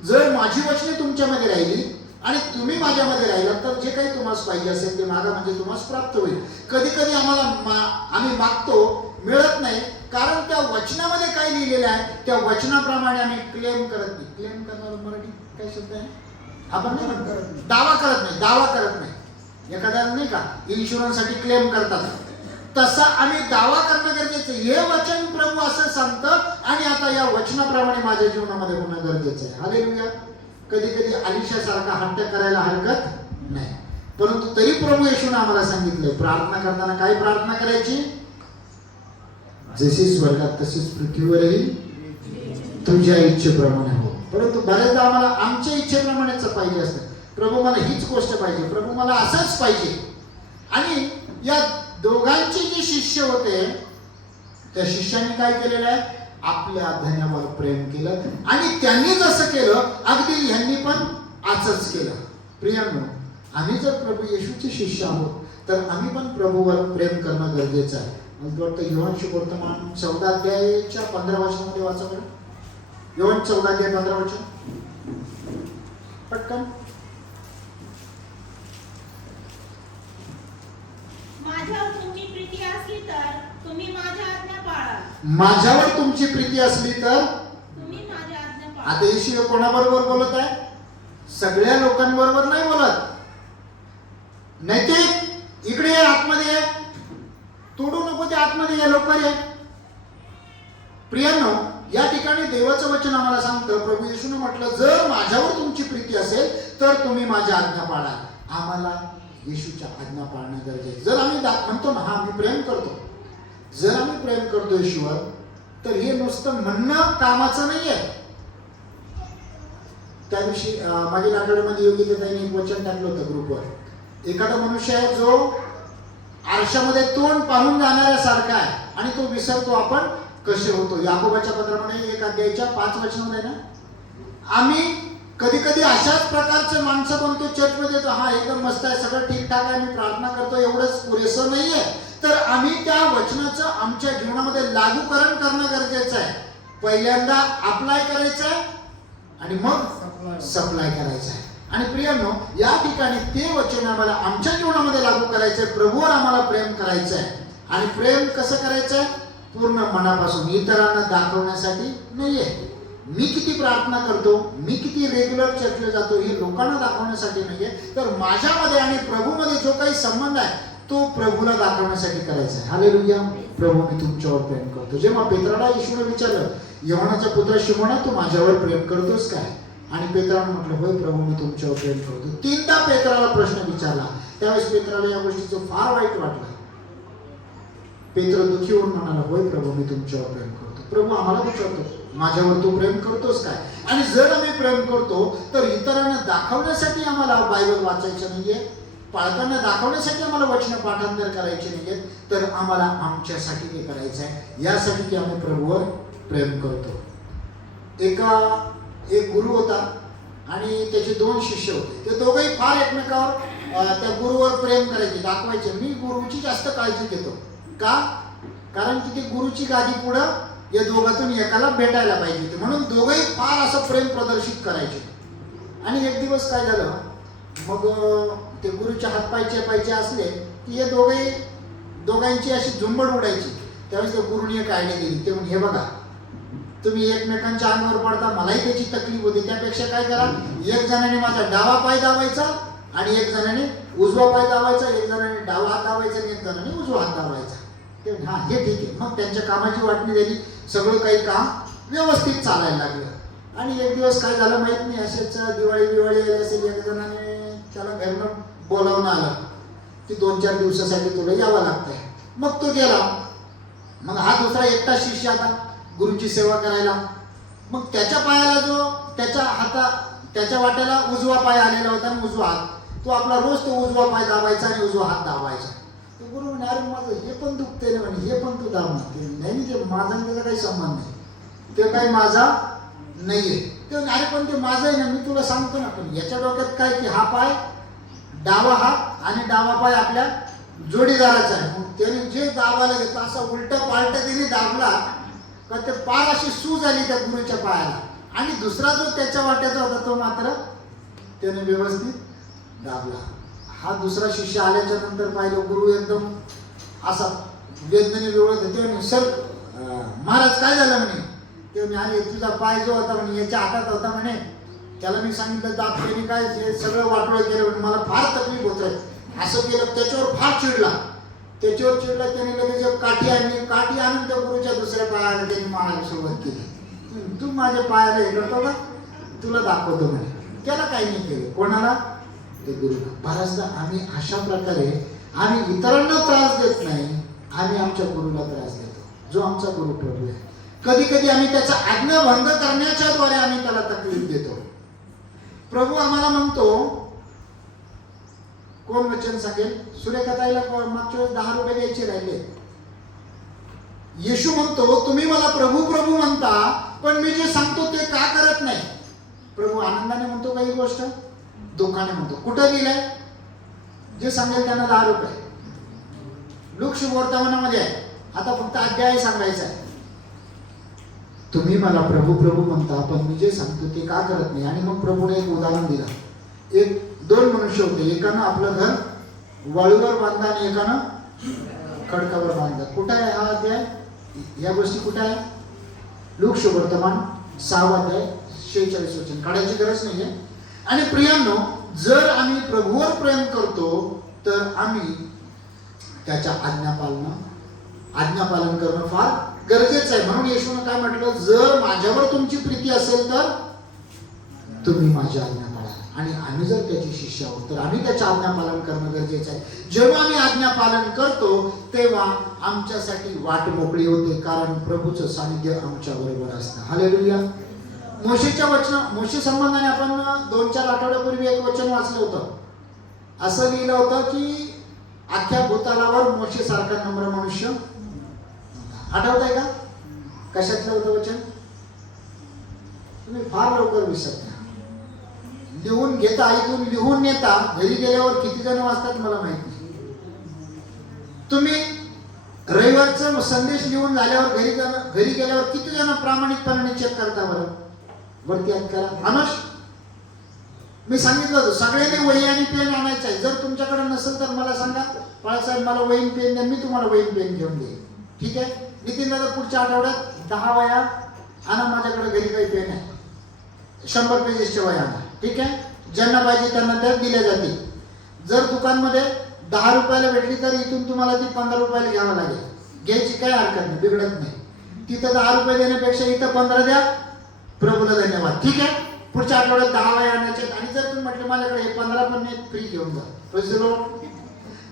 जर माझी वचने तुमच्यामध्ये राहिली आणि तुम्ही माझ्यामध्ये राहिलात तर जे काही तुम्हाला पाहिजे असेल ते मागा म्हणजे तुम्हाला प्राप्त होईल. कधी कधी आम्ही मागतो, मिळत नाही, कारण त्या वचनामध्ये काय लिहिलेलं आहे त्या वचनाप्रमाणे आम्ही क्लेम करत नाही. क्लेम करणार मराठी काय शब्द आहे? आपण नाही म्हणतो दावा करत नाही. एखाद्याला नाही का इन्शुरन्स साठी क्लेम करतात, तसा आम्ही दावा करणं गरजेचं. हे वचन प्रभू असं सांगतं आणि आता या वचनाप्रमाणे माझ्या जीवनामध्ये होणं गरजेचं आहे. हालेलुया. कधी कधी आलिशा सारखा हट्ट करायला हरकत नाही, परंतु तरी प्रभू येशूने आम्हाला सांगितलंय प्रार्थना करताना काय प्रार्थना करायची? जशी स्वर्गात तशीच पृथ्वीवरही तुझ्या इच्छेप्रमाणे हो. परंतु बऱ्याचदा आम्हाला आमच्या इच्छेप्रमाणेच पाहिजे असतं. प्रभू मला हीच गोष्ट पाहिजे, प्रभू मला असंच पाहिजे. आणि या दोघांचे जे शिष्य होते त्या शिष्यांनी काय केलेलं आहे? आपल्या धन्यावर प्रेम केलं आणि त्यांनी जसं केलं अगदी ह्यांनी पण असंच केलं. प्रियांनो, आम्ही जर प्रभू येशूचे शिष्य आहोत तर आम्ही पण प्रभूवर प्रेम करणं गरजेचं आहे. मला वाटतं योहान शुभवर्तमान 14 अध्यायाच्या 15 वचनामध्ये वाचा बरं. योहान 14 अध्याय 15 वचन पटकन. माझ्यावर तुमची प्रीती असली तर तुम्ही माझ्या आज्ञा पाळा. माझ्यावर तुमची प्रीती असली तर तुम्ही माझ्या आज्ञा पाळा. आता येशू कोणाबरोबर बोलत आहे? सगळ्या लोकांबरोबर नाही बोलत. नैतिक इकडे ये, आतमध्ये ये, तोडू नको ते आतमध्ये ये, लवकर ये. प्रियांनो, या ठिकाणी देवाचं वचन आम्हाला सांगतं, प्रभू येशूने म्हटलं जर माझ्यावर तुमची प्रीती असेल तर तुम्ही माझ्या आज्ञा पाळा. आम्हाला येशूच्या आज्ञा पाळणं गरजेचं. जर आम्ही म्हणतो ना हा मी प्रेम करतो, जर आम्ही प्रेम करतो येशूवर तर हे नुसतं म्हणणं कामाचं नाहीये. त्या दिवशी मागील आठवड्यामध्ये योगिताताईंनी एक वचन टाकलं होतं ग्रुपवर. एखादा मनुष्य आहे जो आरशामध्ये तोंड पाहून जाणाऱ्यासारखा आहे आणि तो विसरतो आपण कसे होतो. याकोबाच्या पत्रामध्ये 1 अध्यायाच्या 5 वचनामध्ये ना आम्ही कधी कधी अशाच प्रकारचे माणसं बनतो चर्चमध्ये. तो हा एकदम मस्त आहे, सगळं ठीकठाक आहे, मी प्रार्थना करतो, एवढंच पुरेसं नाहीये. तर आम्ही त्या वचनाचं आमच्या जीवनामध्ये लागूकरण करणं गरजेचं आहे. पहिल्यांदा अप्लाय करायचं आहे आणि मग सप्लाय करायचं आहे. आणि प्रियांनो, या ठिकाणी ते वचन आम्हाला आमच्या जीवनामध्ये लागू करायचं आहे. प्रभूवर आम्हाला प्रेम करायचं आहे. आणि प्रेम कसं करायचं आहे? पूर्ण मनापासून, इतरांना दाखवण्यासाठी नाहीये. मी किती प्रार्थना करतो, मी किती रेग्युलर चर्चला जातो हे लोकांना दाखवण्यासाठी नाहीये, तर माझ्यामध्ये आणि प्रभूमध्ये जो काही संबंध आहे तो प्रभूला दाखवण्यासाठी करायचा आहे. हालेलुया. प्रभू मी तुमच्यावर प्रेम करतो. जेव्हा पेत्राला येशूने विचारलं, योहानाचा पुत्र शिमोना तू माझ्यावर प्रेम करतोस काय? आणि पेत्राने म्हटलं होय प्रभू मी तुमच्यावर प्रेम करतो. 3दा पेत्राला प्रश्न विचारला. त्यावेळेस पेत्राला या गोष्टीचं फार वाईट वाटलं. पेत्र दुःखी होऊन म्हणाला होय प्रभू मी तुमच्यावर प्रेम करतो. प्रभू आम्हाला विचारतो माझ्यावर तू प्रेम करतोस काय? आणि जर आम्ही प्रेम करतो तर इतरांना दाखवण्यासाठी आम्हाला बायबल वाचायचं नाहीये, पालकांना दाखवण्यासाठी आम्हाला वचन पाठांतर करायचे नाहीये, तर आम्हाला आमच्यासाठी ते करायचं आहे, यासाठी की आम्ही प्रभूवर प्रेम करतो. एक गुरु होता आणि त्याचे 2 शिष्य होते. ते दोघेही फार एकमेकावर त्या गुरुवर प्रेम करायचे, दाखवायचे मी गुरुची जास्त काळजी घेतो. का? कारण की ती गुरुची गादी पुढं या दोघातून एकाला भेटायला पाहिजे होती, म्हणून दोघेही फार असं प्रेम प्रदर्शित करायचे. आणि एक दिवस काय झालं, मग ते गुरुच्या हातपाय चेपायचे असले की हे दोघांची अशी झुंबड उडायची. त्यावेळेस त्या गुरुने एक आयडिया दिली. ते म्हणजे हे बघा तुम्ही एकमेकांच्या अंगावर पडता, मलाही त्याची तकलीफ होती, त्यापेक्षा काय करा, एक जणाने माझा डावा पाय दाबायचा आणि एक जणाने उजवा पाय दाबायचा, एक जणाने डावा हात दाबायचा आणि एक जणाने उजवा हात दाबायचा. ते हा हे ठीक आहे. मग त्यांच्या कामाची वाटणी झाली, सगळं काही काम व्यवस्थित चालायला लागलं. आणि एक दिवस काय झालं माहित नाही, असेच दिवाळी आली असेल, एक जणाने त्याला घरनं बोलावून आलं की 2-4 दिवसासाठी तुला यावं लागतंय. मग तो गेला. मग हा दुसरा एकटा शिष्य आता गुरुची सेवा करायला. मग त्याच्या पायाला त्याच्या वाट्याला उजवा पाय आलेला होता आणि उजवा हात, तो आपला रोज तो उजवा पाय दाबायचा आणि उजवा हात दाबायचा. तो गुरु म्हणे अरे माझं हे पण दुखते ना म्हणे, हे पण तू दाब ना. नाही ते माझा त्याचा काही संबंध नाही, ते काही माझा नाहीये. ते अरे पण ते माझं आहे ना, मी तुला सांगतो ना. पण याच्या डोक्यात काय की हा पाय डावा हात आणि डावा पाय आपल्या जोडीदाराचा आहे. मग त्याने जे दाबायला घेतलं असा उलटा पालटा त्याने दाबला का ते पार अशी सूज आली त्या गुरुच्या पायाला. आणि दुसरा जो त्याच्या वाट्याचा होता तो मात्र त्याने व्यवस्थित दाबला. हा दुसरा शिष्य आल्याच्या नंतर पाहिलं गुरु एकदम असा वेदनेने व्यवस्थित होते. सर महाराज काय झालं म्हणे. ते म्हणे अरे तुझा पाय जो होता म्हणे याच्या हातात होता म्हणे. त्याला मी सांगितलं दाब. त्याने काय हे सगळं वाटोळं केलं म्हणे. मला फार तकलीफ होत आहे. असं केलं. त्याच्यावर फार चिडला. त्याने लगेच एक काठी आणली. काठी आणून त्या गुरुच्या दुसऱ्या पायाला त्यांनी मारायला सुरुवात केली. तू माझ्या पायाला हे करतो का तुला दाखवतो म्हणे. त्याला काही नाही केलं. कोणाला ते गुरुला. बऱ्याचदा आम्ही अशा प्रकारे आम्ही इतरांना त्रास देत नाही. आम्ही आमच्या गुरुला त्रास देतो जो आमचा गुरु प्रभू आहे. कधी कधी आम्ही त्याचा आज्ञाभंग करण्याच्या द्वारे आम्ही त्याला तकलीफ देतो. प्रभू आम्हाला म्हणतो कोण वचन सांगेल. सुरेखाताईला मागच्या वेळेस 10 रुपये द्यायचे राहिले. येशू म्हणतो तुम्ही मला प्रभू प्रभू म्हणता पण मी जे सांगतो ते का करत नाही. प्रभू आनंदाने म्हणतो काही गोष्ट दुःखाने म्हणतो. कुठं लिहिलंय. जे सांगेल त्यांना 10 रुपये. लूक शुभवर्तमानामध्ये आहे. आता फक्त अध्याय सांगायचा आहे. तुम्ही मला प्रभू प्रभू म्हणता पण मी जे सांगतो ते का करत नाही. आणि मग प्रभूने एक उदाहरण दिलं. 2 मनुष्य होते. एकानं आपलं घर वाळूवर बांधलं आणि एकानं खडकावर बांधलं. कुठं आहे हा अध्याय. या गोष्टी कुठं आहे. लूक शुभवर्तमान 6 अध्याय 46 वचन. काढायची गरज नाहीये. आणि प्रियांनो जर आम्ही प्रभूवर प्रेम करतो तर आम्ही त्याच्या आज्ञापालन करणं फार गरजेचं आहे. म्हणून येशूने काय म्हटलं जर माझ्यावर तुमची प्रीती असेल तर तुम्ही माझी आज्ञा पाळा. आणि आम्ही जर त्याची शिष्य आहोत तर आम्ही त्याच्या आज्ञापालन करणं गरजेचं आहे. जेव्हा आम्ही आज्ञापालन करतो तेव्हा आमच्यासाठी वाट मोकळी होते कारण प्रभूचं सानिध्य आमच्या बरोबर असतं. हालेलुया. मोशे संबंधाने आपण 2-4 आठवड्यापूर्वी एक वचन वाचलं होतं. असं लिहिलं होतं की अख्ख्या भूतलावर मोशे सारखा नम्र मनुष्य. आठवत आहे का कशातलं होतं वचन. तुम्ही फार लवकर विसरता. लिहून घेता इथून लिहून नेता घरी गेल्यावर किती जण वाचतात मला माहिती. तुम्ही रविवारचा संदेश लिहून झाल्यावर घरी गेल्यावर किती जण प्रामाणिकपणाने चेक करता बरं. वरती हात करा. अनुष मी सांगितलं होतं सगळ्यांनी वही आणि पेन आणायचं आहे. जर तुमच्याकडे नसेल तर मला सांगा. बाळासाहेब मला वही पेन द्या मी तुम्हाला वही पेन घेऊन देईन. ठीक आहे. नितीन दादा पुढच्या आठवड्यात 10 वह्या आणा. माझ्याकडे घरी काही पेन आहे. 100 पेजेसच्या वह्या आणा. ठीक आहे. ज्यांना पाहिजे त्यांना त्या दिल्या जातील. जर दुकानमध्ये 10 रुपयाला भेटली तर इथून तुम्हाला ती 15 रुपयाला घ्यावं लागेल. घ्यायची काय हरकत नाही बिघडत नाही. तिथं 10 रुपये देण्यापेक्षा इथं 15 द्या. प्रभूला धन्यवाद. ठीक आहे. पुढच्या आठवड्यात 10 वह्या आणायचे. आणि जर तुम्ही म्हटलं माझ्याकडे हे 15 पण नाही फ्री घेऊन जा.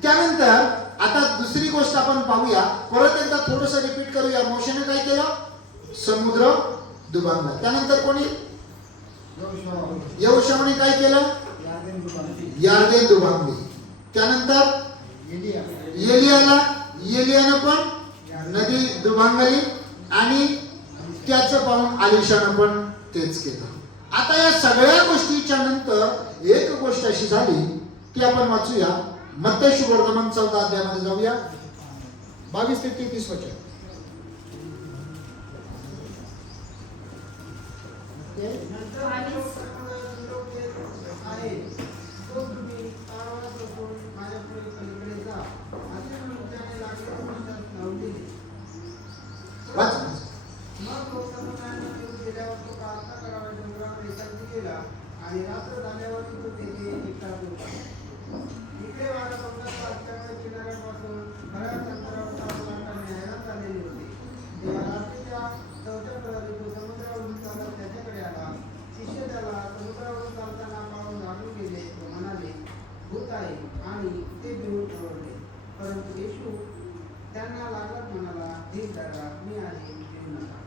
त्यानंतर आता दुसरी गोष्ट आपण पाहूया. परत एकदा थोडंसं रिपीट करूया. मोशेने काय केलं. समुद्र दुभांगला. त्यानंतर कोणी यहोशूआने काय केलं. यार्देन दुभांगली. त्यानंतर एलियानं पण नदी दुभांगली आणि त्याचं पाहून अलिशानं पण तेच केलं. आता या सगळ्या गोष्टीच्या नंतर एक गोष्ट अशी झाली की आपण वाचूया. मत्तई शुभवर्तमान 14 अध्यायामध्ये जाऊया. 22 ते 33 वचन. आणि रात्र झाल्यावर तो तेथे एकटा होता. इकडे वारा समुद्राच्या पश्चिमेकडे किनाऱ्यापासून बऱ्याच अंतरावर आपल्याला न्यायाला आलेले होते. तेव्हा रात्रीच्या 4थ्या प्रहरी तो समुद्रावरून चालत त्याच्याकडे आला. शिष्य त्याला समुद्रावरून चालताना पाहून घाबरून गेले. तो म्हणाले भूत आहे आणि ते भिवून ओरडले. परंतु येशू त्यांना लागलाच म्हणाला धीर धरा मी आहे भिवू नका.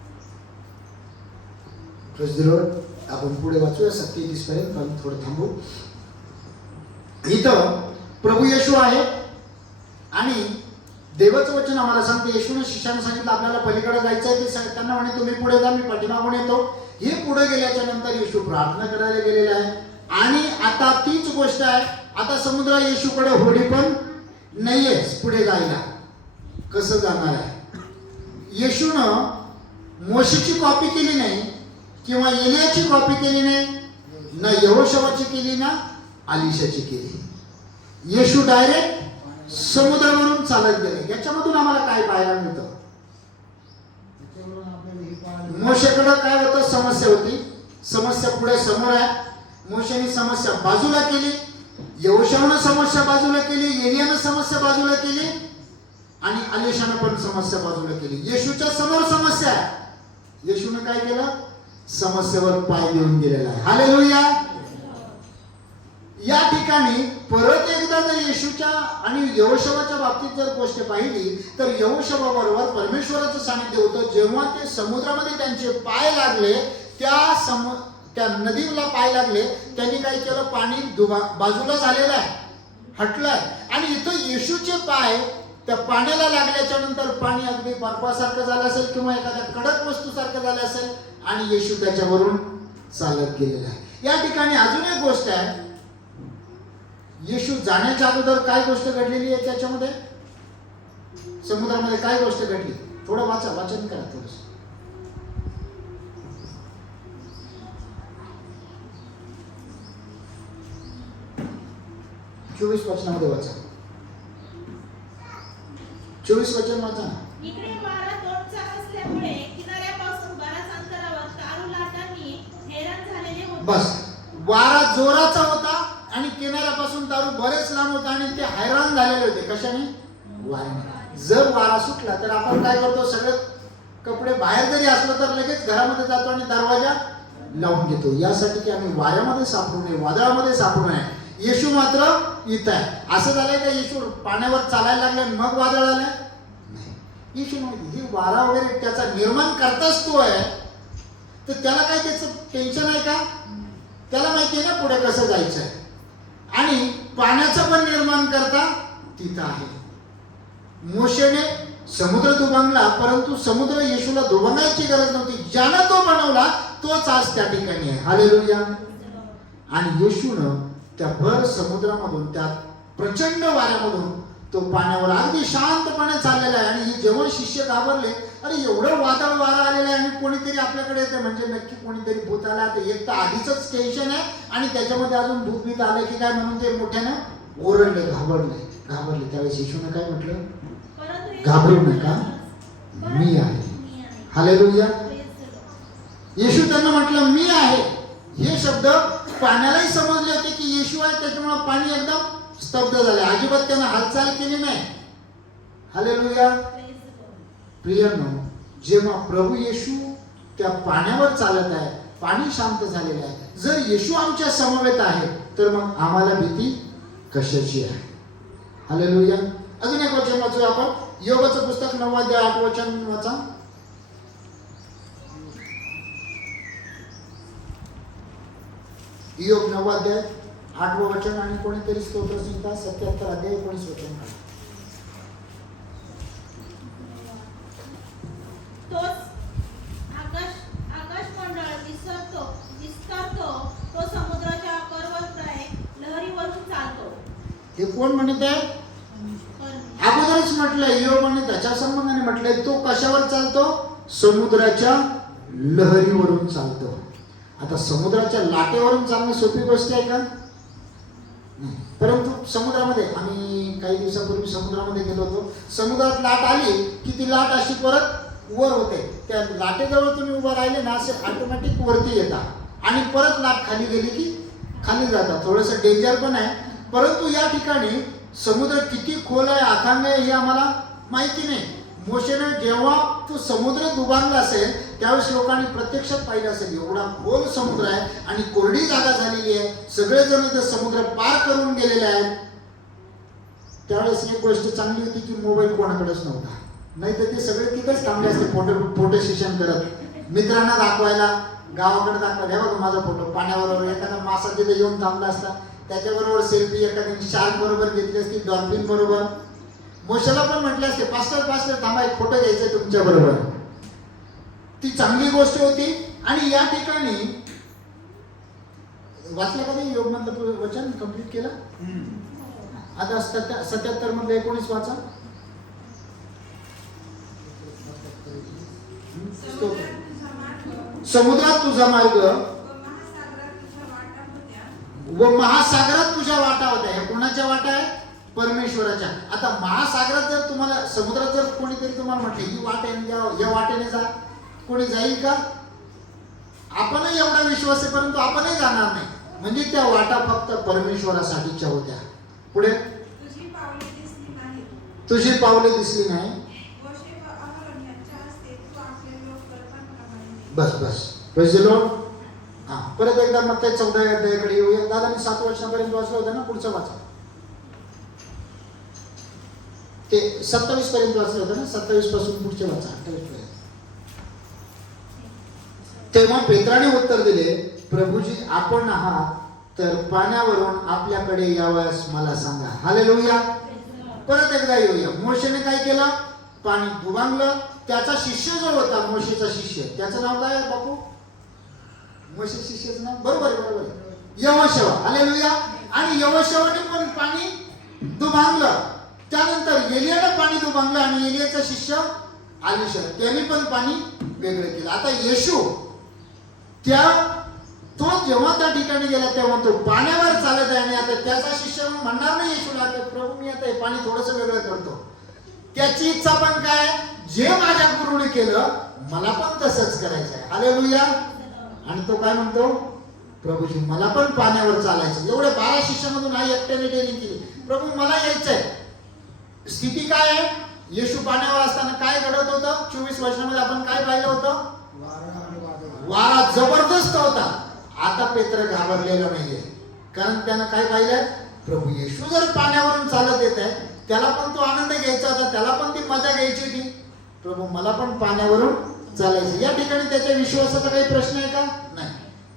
आपण पुढे वाचूया 37 पर्यंत. पण थोडं थांबू. इथं प्रभू येशू आहे आणि देवाचं वचन आम्हाला सांगते. येशूने शिष्याने सांगितलं आपल्याला पलीकडे जायचं आहे. ते त्यांना म्हणे तुम्ही पुढे जा मी पाठीमागून येतो. हे पुढे गेल्याच्या नंतर येशू प्रार्थना करायला गेलेला आहे. आणि आता तीच गोष्ट आहे. आता समुद्र येशूकडे होडी पण नाहीयेस पुढे जायला, कसं जाणार आहे? येशूनं मोशेची कॉपी केली नाही किंवा एलियाची कॉपी केली नाही, ना यहोशवाची केली ना अलिशाची केली. येशू डायरेक्ट समुद्रावरून चालत गेले. याच्यामधून आम्हाला काय पाहायला मिळतं? त्याच्यावरून आपल्याला हे पाहायला मोशेकडं काय होतं? समस्या होती. समस्या पुढे समोर आहे. मोशेने समस्या बाजूला केली, यहोशवानं समस्या बाजूला केली, एलियानं समस्या बाजूला केली आणि अलिशानं पण समस्या बाजूला केली. येशूच्या समोर समस्या आहे. येशूनं काय केलं? समस्येवर पाय देऊन गेलेला आहे. हालेलुया. या ठिकाणी परत एकदा जर येशूच्या आणि यहोशवाच्या बाबतीत जर गोष्ट पाहिली तर यहोशवा बरोबर परमेश्वराचं सानिध्य होतं. जेव्हा ते समुद्रामध्ये त्यांचे पाय लागले, त्या नदीला पाय लागले, त्यांनी काय केलं? पाणी बाजूला झालेलं आहे, हटलंय. आणि इथं येशूचे पाय त्या पाण्याला लागल्याच्या नंतर पाणी अगदी बर्फासारखं झालं असेल किंवा एखाद्या कडक वस्तूसारखं झालं असेल आणि येशू त्याच्यावरून चालत गेलेला आहे. या ठिकाणी अजून एक गोष्ट आहे. येशू जाण्याच्या अगोदर काय गोष्ट घडलेली आहे? त्याच्यामध्ये समुद्रामध्ये काय गोष्ट घडली? थोडं वाचन करा थोडस. 24 वचनामध्ये वाचा. 24 वचन वाचा ना. इकडे वारा तोडचा असल्यामुळे किनाऱ्यापासून बऱ्याच अंतरावर तारू लाटांनी हैराण झालेले होते. बस, वारा जोराचा होता आणि किनाऱ्यापासून तारू बरेच लांब होता आणि ते हैराण झालेले होते. कशाने? वाऱ्याने. जर वारा सुटला तर आपण काय करतो? सगळे कपडे बाहेर जरी असलो तर लगेच घरामध्ये जातो आणि दरवाजा लावून घेतो, यासाठी की आम्ही वाऱ्यामध्ये सापडू नये, वादळामध्ये सापडू नये. येशू मात्र इथं आहे. असं झालंय का येशू पाण्यावर चालायला लागले मग वादळ आलं? नाही. येशू माहिती ही वारा वगैरे त्याचा निर्माण करताच तो आहे, तर त्याला काय त्याचं टेन्शन आहे का? त्याला माहिती आहे ना पुढे कसं जायचं आहे. आणि पाण्याचं पण निर्माण करता तिथं आहे. मोशेने समुद्र दुभांगला, परंतु समुद्र येशूला दुभांगायची गरज नव्हती. ज्यानं तो बनवला तोच आज त्या ठिकाणी आहे. हालेलुया. आणि येशूनं त्या भर समुद्रामधून, त्या प्रचंड वाऱ्यामधून तो पाण्यावर अगदी शांतपणे चाललेला आहे. आणि जेव्हा शिष्य घाबरले, अरे एवढं वादळ वारा आलेलं आहे आणि कोणीतरी आपल्याकडे येते म्हणजे नक्की कोणीतरी भूत आला. तर एक तर आधीच टेन्शन आहे आणि त्याच्यामध्ये अजून भूत आलं की काय म्हणून ते मोठ्यानं ओरडले, घाबरले. त्यावेळेस येशूने काय म्हटलं? घाबरू नका, मी आहे. हालेलुया. येशू त्यांना म्हटलं मी आहे. हे शब्द पाण्यालाही समजले होते की येशू आहे, त्याच्यामुळे पाणी एकदम स्तब्ध झाले. अजिबात त्यानं हालचाल केली नाही. हालेलुया. प्रियनो, जेव्हा प्रभू येशू त्या पाण्यावर चालत आहे, पाणी शांत झालेलं आहे, जर येशू आमच्या समवेत आहे तर मग आम्हाला भीती कशाची आहे? हालेलुया. अजून एक वचन वाचू आपण. योगाचं पुस्तक 9 अध्याय 8 वचन वाचा. योग 9 अध्याय 8 वचन आणि कोणीतरी स्तोत्र संहिता 77 अध्याय 19 वचन. तोच आकाश मंडळ विस्तारतो, तो समुद्राच्या पर्वतप्राय लहरीवरून चालतो. हे कोण म्हणत आहे? अगोदरच म्हटलंय, योगाने त्याच्या संबंधाने म्हटलंय तो कशावर चालतो? समुद्राच्या लहरीवरून चालतो. आता समुद्राच्या लाटेवरून चालणं सोपी गोष्ट आहे का? परंतु समुद्रामध्ये, आम्ही काही दिवसापूर्वी समुद्रामध्ये गेलो होतो. समुद्रात लाट आली की ती लाट अशी परत वर होते. त्या लाटेजवळ तुम्ही उभं राहिले ना, असे ऑटोमॅटिक वरती येतात आणि परत लाट खाली गेली की खाली जातात. थोडंसं डेंजर पण आहे. परंतु या ठिकाणी समुद्र किती खोल आहे, अथांग आहे, हे आम्हाला माहिती नाही. मोशेने जेव्हा तो समुद्र दुभांगला असेल त्यावेळेस लोकांनी प्रत्यक्षात पाहिलं असेल, एवढा खोल समुद्र आहे आणि कोरडी जागा झालेली आहे, सगळेजण ते समुद्र पार करून गेलेले आहेत. त्यावेळेस एक गोष्ट चांगली होती की मोबाईल कोणाकडेच नव्हता, नाही तर ते सगळे तिथेच थांबले असते फोटो सेशन करत, मित्रांना दाखवायला, गावाकडे दाखवायला. हे बघा माझा फोटो पाण्याबरोबर. एखादा मासा तिथे येऊन थांबला असता, त्याच्याबरोबर सेल्फी, एखाद्याने शार्क बरोबर घेतली असती, डॉल्फिन बरोबर. मोशेला पण म्हटले असते, पास्टर थांबा, एक फोटो घ्यायचा तुमच्या बरोबर. ती चांगली गोष्ट होती. आणि या ठिकाणी वाचलं का ते योग मधलं वचन कंप्लीट केलं? आता 77 मधले 19 वाचा. समुद्रात तुझा मार्ग समुद्रात तुझा मार्ग व महासागरात तुझ्या वाटा होत्या. व महासागरात तुझ्या वाटा होत्या. हे कोणाच्या वाटा आहे? परमेश्वराच्या. आता महासागरात जर तुम्हाला, समुद्रात जर कोणीतरी तुम्हाला म्हटले ही वाट आहे, या वाटेने जा, कोणी जाईल का? आपणही एवढा विश्वास आहे, परंतु आपणही जाणार नाही. म्हणजे त्या वाटा फक्त परमेश्वरासाठीच्या होत्या. पुढे तुझी पावले दिसली नाहीत. तुझी पावले दिसली नाही. मोशे व अहरोन यांच्या हस्ते तू आपले लोक कल्पनाप्रमाणे बस Praise the Lord. हा, परत एकदा मग ते 14 अध्यायाकडे येऊया. दादा मी 7 वर्षापर्यंत वाचलं होतं ना, पुढचं वाचा. ते 27 पर्यंत वाचलं होतं ना, 27 पासून पुढचे वाचा 28 पर्यंत. तेव्हा पेत्राने उत्तर दिले, प्रभूजी आपण आहात तर पाण्यावरून आपल्याकडे यावयास मला सांगा. हालेलुया. परत एकदा येऊया. मोशेने काय केलं? पाणी दुभांगलं. त्याचा शिष्य जो होता, मोशेचा शिष्य, त्याचं नाव काय आहे बापू? मोशे शिष्याचं नाव बरोबर यहोशुआ. हालेलुया. आणि यहोशुआने पण पाणी दुभांगलं. त्यानंतर एलियाने पाणी दुभांगलं आणि एलियाचा शिष्य अलीशा त्यांनी पण पाणी वेगळं केलं. आता येशू तो जेव्हा त्या ठिकाणी गेला तेव्हा तो पाण्यावर चालत आहे आणि आता त्याचा शिष्य म्हणणार नाही येशूला की प्रभू मी आता हे पाणी थोडंसं वेगळं करतो. त्याची इच्छा पण काय? जे माझ्या गुरुने केलं मला पण तसंच करायचं आहे. हालेलुया. आणि तो काय म्हणतो? प्रभूजी मला पण पाण्यावर चालायचं. एवढे 12 शिष्यामधून आई एकट्याने ट्रेनिंग केली. प्रभू मला यायचंय. स्थिती काय आहे? येशू पाण्यावर असताना काय घडत होतं? 24 वर्षामध्ये आपण काय पाहिलं होतं? वारा जबरदस्त होता. आता पेत्र घाबरलेला नाहीये, कारण त्यानं काय पाहिलं? प्रभू येशू जर पाण्यावरून चालत येत आहे, त्याला पण तो आनंद घ्यायचा होता, त्याला पण ती मजा घ्यायची होती. प्रभू मला पण पाण्यावरून चालायचं. या ठिकाणी त्याच्या विश्वासाचा काही प्रश्न आहे का? नाही.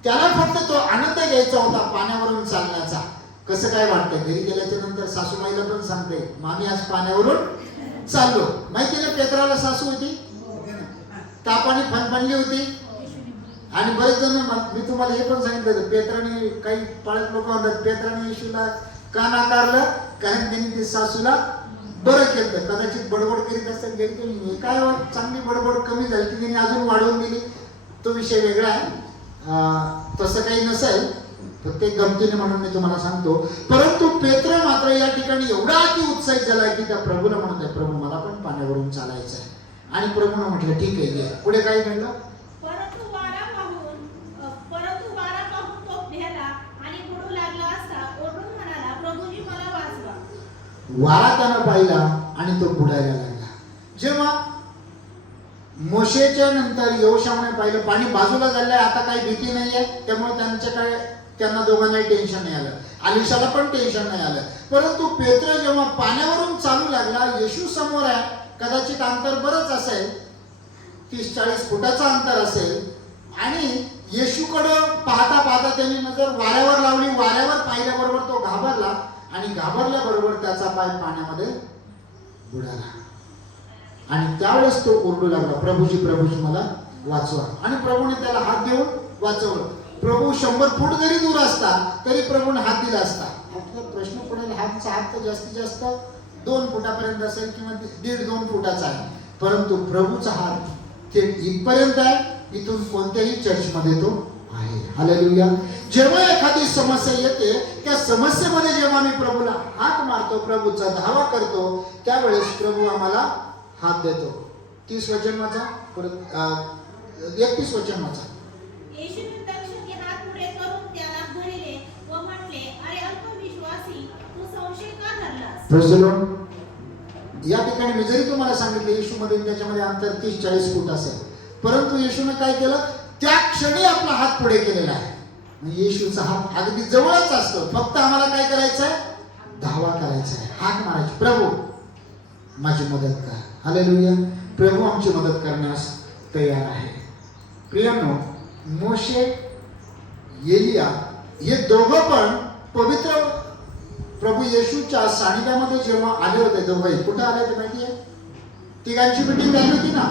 त्याला फक्त तो आनंद घ्यायचा होता पाण्यावरून चालण्याचा. कसं काय वाटतं? घरी गेल्याच्या नंतर सासूबाईला पण सांगते, मामी आज पाण्यावरून चाललो. माहिती ना पेत्राला सासू होती, तापाने फणफणली होती. आणि बरेच जण, मी तुम्हाला हे पण सांगितलं होतं, पेत्राने, काही पाळत लोक म्हणतात पेत्राने येशूला का नाकारलं? कारण त्यांनी ते सासूला बरं केलं. कदाचित बडबड करीत असतात घरी, तुम्ही काय चांगली बडबड कमी झाली की त्यांनी अजून वाढवून दिली, तो विषय वेगळा आहे. तसं काही नसेल, प्रत्येक गमतीने म्हणून मी तुम्हाला सांगतो. परंतु पेत्र मात्र या ठिकाणी एवढा अति उत्साहित झाला की त्या प्रभूला म्हणत आहे, प्रभू मला पण पाण्यावरून चालायचं आहे. आणि प्रभूने म्हटलं ठीक आहे. पुढे काय घडलं? परंतु वारा पाहून तो भेला आणि बुडू लागला असता ओरडून म्हणाला, प्रभूजी मला वाचवा. वारा त्यानं पाहिला आणि तो बुडायला लागला. जेव्हा मोशेच्या नंतर यहोशुआने पाहिलं पाणी बाजूला झालंय, आता काही भीती नाहीये, त्यामुळे त्यांना दोघांनाही टेन्शन नाही आलं. अलीशाला पण टेन्शन नाही आलं. परंतु पेत्र जेव्हा पाण्यावरून चालू लागला, येशू समोर आहे, कदाचित अंतर बरंच असेल, 30-40 फुटाचं अंतर असेल. आणि येशूकडं पाहता पाहता त्यांनी नजर वाऱ्यावर लावली. वाऱ्यावर पाहिल्याबरोबर तो घाबरला आणि घाबरल्याबरोबर त्याचा पाय पाण्यामध्ये बुडाला. आणि त्यावेळेस तो ओरडू लागला, प्रभूजी प्रभूजी मला वाचवा. आणि प्रभूने त्याला हात देऊन वाचवलं. प्रभू 100 फूट जरी दूर असता तरी प्रभूने हात दिला असता. आपला प्रश्न पडेल, हातचा हात तर जास्तीत जास्त 2 फुटापर्यंत असेल किंवा 1.5-2 फुटाचा आहे. परंतु प्रभूचा हात थेट इथपर्यंत आहे. इथून कोणत्याही चर्चमध्ये तो आहे. हालेलुया. जेव्हा एखादी समस्या येते, त्या समस्येमध्ये जेव्हा मी प्रभूला हाक मारतो, प्रभूचा धावा करतो, त्यावेळेस प्रभू आम्हाला हात देतो. 30 वचन वाचा, परत 31 वचन वाचा. येशूने तक्षणी हात पुढे करून त्याला धरले व म्हटले, अरे अल्पविश्वासी, तू संशय का धरलास? Praise the Lord. या ठिकाणी मी जरी तुम्हाला सांगितलं येशूमध्ये त्याच्यामध्ये अंतर 30-40 फूट असेल, परंतु येशूने काय केलं? त्या क्षणी आपला हात पुढे केलेला आहे. म्हणजे येशूचा हात अगदी जवळच असतो. फक्त आम्हाला काय करायचं आहे? धावा करायचा आहे, हाक मारायची, प्रभू माझी मदत कर. हालेलुया. प्रभू आमची मदत करण्यास तयार आहे. प्रियानो, मोशे, एलिया हे दोघं पण पवित्र प्रभू येशूच्या सानिध्यामध्ये जेव्हा आले होते, दोघंही कुठे आले होते माहिती आहे? तिघांची मीटिंग झाली होती ना.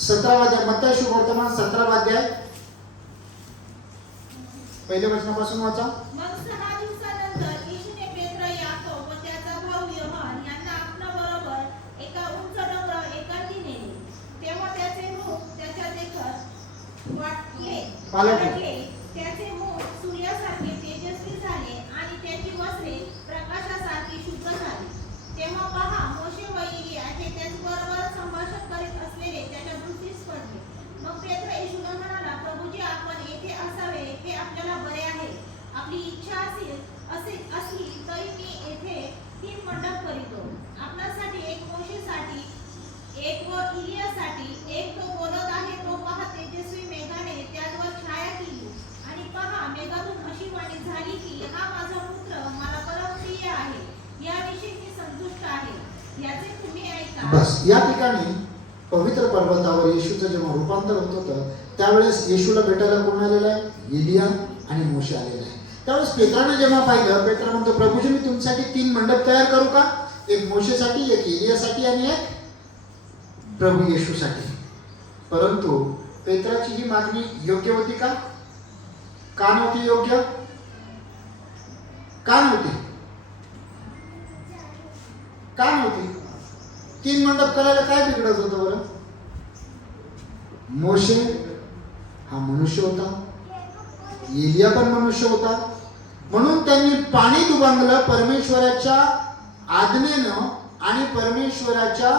17 अध्याय, मत्ती शुभवर्तमान 17 अध्याय, पहिल्या वचनापासून वाचा. मग 6 दिवसानंतर पालटले. त्याचे मुख सूर्यासारखे तेजस्वी झाले आणि त्याची वस्त्रे प्रकाशासारखी शुभ्र झाली. तेव्हा पहा, मोशे व एलिया हे त्याचबरोबर संभाषण करीत असलेले त्याच्या दृष्टीस पडले. मग पेत्र येशूला म्हणाला, प्रभूजी, आपण येथे असावे हे आपल्याला बरे आहे. आपली इच्छा असली तरी मी येथे 3 मंडप करीतो. आपणासाठी एक, मोशेसाठी एक व एलियासाठी एक. तो बोलत आहे तो पहा, तेजस्वी मेघाने त्यावर छाया केली आणि पहा, मेघातून अशी वाणी झाली की हा माझा पुत्र मला परमप्रिय आहे, याविषयी मी संतुष्ट आहे. याचे तुम्ही ऐका. बस या ठिकाणी पवित्र पर्वतावर येशूचं जेव्हा रूपांतर होत होतं त्यावेळेस येशूला भेटायला कोण आलेलं आहे? एलिया आणि मोशे आलेला आहे. त्यावेळेस पेत्राने जेव्हा पाहिलं, पेत्रा म्हणतो, प्रभूजी, मी तुमच्यासाठी 3 मंडप तयार करू का? एक मोशेसाठी, एक एलियासाठी आणि एक प्रभू येशूसाठी. परंतु पेत्राची ही मागणी योग्य होती का? का नव्हती योग्य? का नव्हती? का नव्हती? 3 मंडप करायला काय बिघडत होतं बरं? मोशे हा मनुष्य होता, एलिया पण मनुष्य होता, म्हणून त्यांनी पाणी दुभांगलं परमेश्वराच्या आज्ञेनं आणि परमेश्वराच्या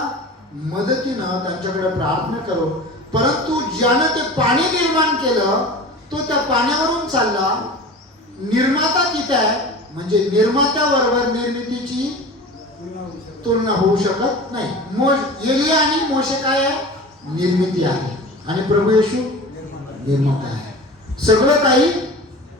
मदतीनं त्यांच्याकडे प्रार्थना करो. परंतु ज्यानं ते पाणी निर्माण केलं तो त्या पाण्यावरून चालला. निर्माता तिथे आहे, म्हणजे निर्मात्याबरोबर निर्मितीची तुलना होऊ शकत नाही. एलिया आणि मोशे काय आहे? निर्मिती आहे आणि प्रभू येशू निर्माता आहे. सगळं काही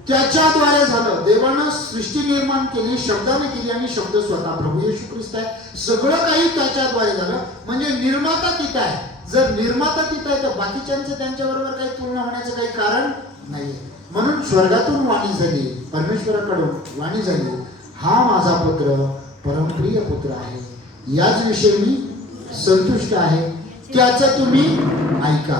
त्याच्याद्वारे झालं. देवानं सृष्टी निर्माण केली, शब्दाने केली आणि शब्द स्वतः प्रभू येशू ख्रिस्त आहे. सगळं काही त्याच्याद्वारे झालं, म्हणजे निर्माता तिथं आहे. जर निर्माता तिथं आहे तर बाकीच्यांचं त्यांच्याबरोबर काही तुलना होण्याचं काही कारण नाही. म्हणून स्वर्गातून वाणी झाली, परमेश्वराकडून वाणी झाली, हा माझा पुत्र परमप्रिय पुत्र आहे, याच विषयी मी संतुष्ट आहे, त्याचं तुम्ही ऐका.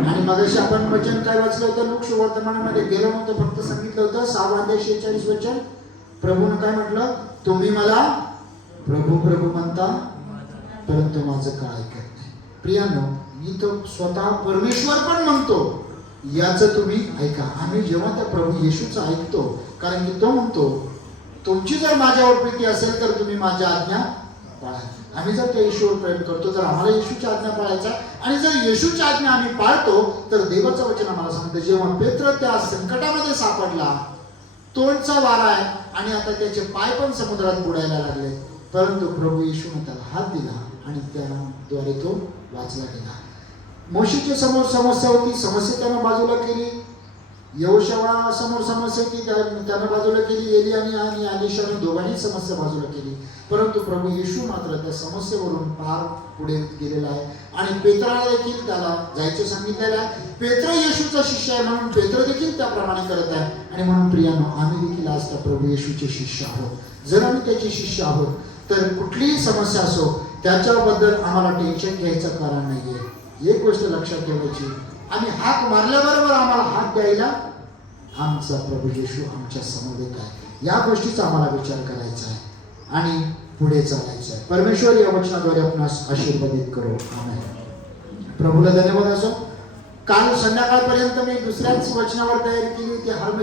आणि मगाशी आपण वचन काय वाचलं होतं? लोक सुवर्तमानामध्ये गेलो नव्हतं, फक्त सांगितलं होतं 6:46 वचन. प्रभूनं काय म्हटलं? तुम्ही मला प्रभू प्रभू म्हणता, परंतु माझं काय ऐकत नाही. प्रियानो, मी तो स्वतः परमेश्वर पण म्हणतो, याचं तुम्ही ऐका. आम्ही जेव्हा त्या प्रभू येशूचं ऐकतो, कारण की तो म्हणतो, तुमची जर माझ्यावर प्रीती असेल तर तुम्ही माझ्या आज्ञा पाळा. आम्ही जर त्या येशूवर प्रेम करतो तर आम्हाला येशूची आज्ञा पाळायचा. आणि जर येशूची आज्ञा आम्ही पाळतो तर देवाचं वचन आम्हाला सांगतं, जेव्हा पेत्र त्या संकटामध्ये सापडला, तोंडचा वारा आहे आणि आता त्याचे पाय पण समुद्रात बुडायला लागले, परंतु प्रभू येशूने त्याला हात दिला आणि त्याद्वारे तो वाचला गेला. मोशेच्या समोर समस्या होती, समस्या त्यानं बाजूला केली. यहोशुआ समोर समस्या होती, त्यानं बाजूला केली. एलियाने आणि एलिशाने दोघांनी समस्या बाजूला केली. परंतु प्रभू येशू मात्र त्या समस्येवरून फार पुढे गेलेला आहे. आणि पेत्राला देखील त्याला जायचं सांगितलेलं आहे. पेत्र येशूचा शिष्य आहे म्हणून पेत्र देखील त्याप्रमाणे करत आहे. आणि म्हणून प्रियानो, आम्ही देखील आज त्या प्रभू येशूचे शिष्य आहोत. जर आम्ही त्याचे शिष्य आहोत तर कुठलीही समस्या असो त्याच्याबद्दल आम्हाला टेन्शन घ्यायचं कारण नाहीये. एक गोष्ट लक्षात ठेवायची, आम्ही हाक मारल्याबरोबर आम्हाला हात द्यायला आमचा प्रभू येशू आमच्या समवेत आहे. या गोष्टीचा आम्हाला विचार करायचा आहे आणि पुढे चालायचं आहे. परमेश्वर या वचनाद्वारे आपणास आशीर्वादित करो. आमेन. प्रभूला धन्यवाद असो. काल संध्याकाळपर्यंत मी दुसऱ्याच वचनावर तयारी केली होती.